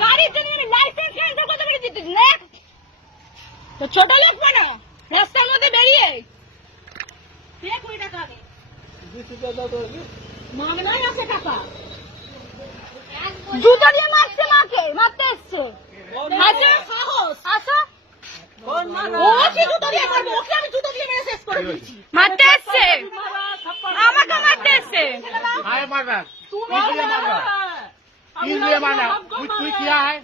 গাড়ির জন্য licence cancel করতে পেরেছি তুই তো ছোট লোক না রাস্তার মধ্যে বেরিয়ে। জুতো দিয়ে মারছে মারতে এসছে। আমি জুতো দিয়ে শেষ করে মারতে এসছে। আমাকে মারতে এসছে। মারবা। তুমি মারবা তুই আমার তুই তুই কি আয়?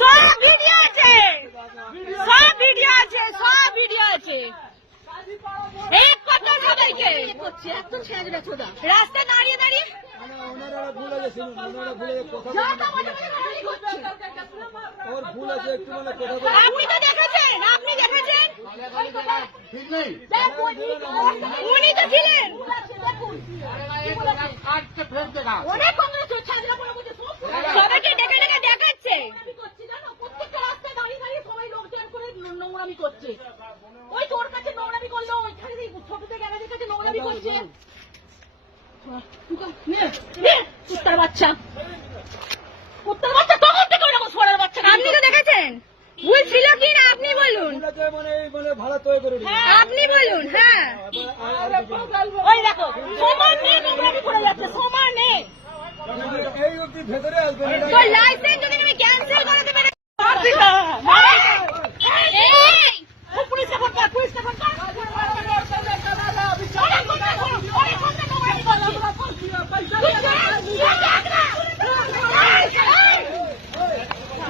সব ভিডিও আছে। সব ভিডিও আছে সব ভিডিও আছে। এক কথা সবাইকে। রাস্তায় দাঁড়িয়ে দাঁড়িয়ে। আপনি তো দেখেছেন আপনি দেখেছেন? উনি তো ছিলেন। অনেক ছিল কি না আপনি বলুন। মানে ভাড়া তৈরি করুন আপনি বলুন হ্যাঁ। ওই দেখো সমানে নোংরামি করে যাচ্ছে সমানে এই অব্দি ভেতরে আসবেন এটা- তো লাইসেন্স যদি আমি ক্যান্সেল করে দেবেন এই পুলিশে ফোন কর পুলিশে ফোন কর অনেক কথা বলো, অনেক কথা নোংরামি করছিস। তুই যা, তুই দেখ না।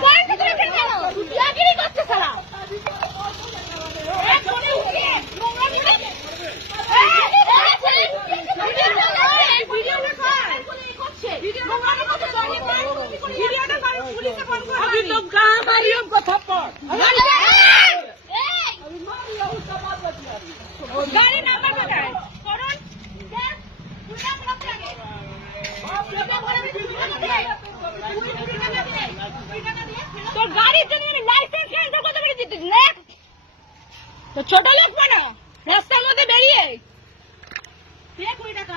বন্ধ করেছেন কেন ইয়াগিরি করছে শালা। এক ফোনে উঠিয়ে নোংরামি করছে। এই, এই, এই, ভিডিওটা কর, ভিডিওটা কর। নোংরামি করছে, নোংরামি করছে। ভিডিওটা কর, পুলিশে ফোন কর। আমি তো গা মারিয়ম কথা পড় গাড়ি জন্য আমি লাইসেন্স ক্যান্সেল করতে পেরেছি তো ছোট লোক না রাস্তার মধ্যে বেরিয়ে কুড়ি টাকা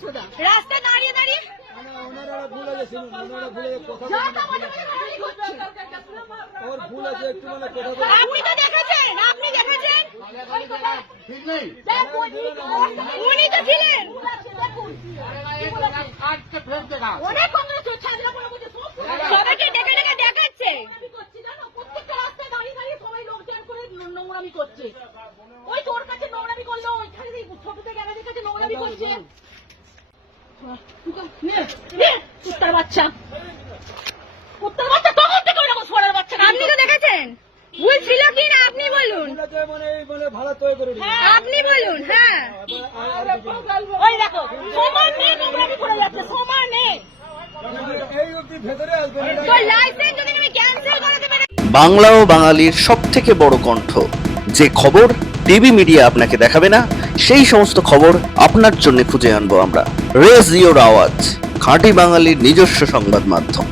রাস্তায় দাঁড়িয়ে দাঁড়িয়ে। আপনি তো দেখেছেন আপনি দেখেছেন। উনি তো ছিলেন। অনেক কংগ্রেস সবাইকে ডেকে ডেকে দেখাচ্ছে। নোংরামি করছে। ওই তোর কাছে নোংরামি করল ওইখানে ছোটতে গ্যালারির কাছে নোংরামি করছে। কুত্তার বাচ্চা কুত্তার বাচ্চা তখন থেকে ওরকম সোয়ারের বাচ্চা আপনি তো দেখেছেন ভুল ছিল কি না আপনি বলুন ভুল আছে মানে এই মানে ভাড়া তৈরি করে দিন। আপনি বলুন হ্যাঁ আর- আর কিছু না। ওই দেখো সমানে নোংরামি করে যাচ্ছে সমানে এই অব্দি ভেতরে আসবেন এটা- তো লাইসেন্স যদি আমি ক্যান্সেল করে দেবেন বাংলা ও বাঙালির সবথেকে বড় কণ্ঠ যে খবর টিভি মিডিয়া আপনাকে দেখাবে না সেই সমস্ত খবর আপনার জন্য খুঁজে আনব আমরা। রেজিওর আওয়াজ, খাঁটি বাঙালির নিজস্ব সংবাদ মাধ্যম।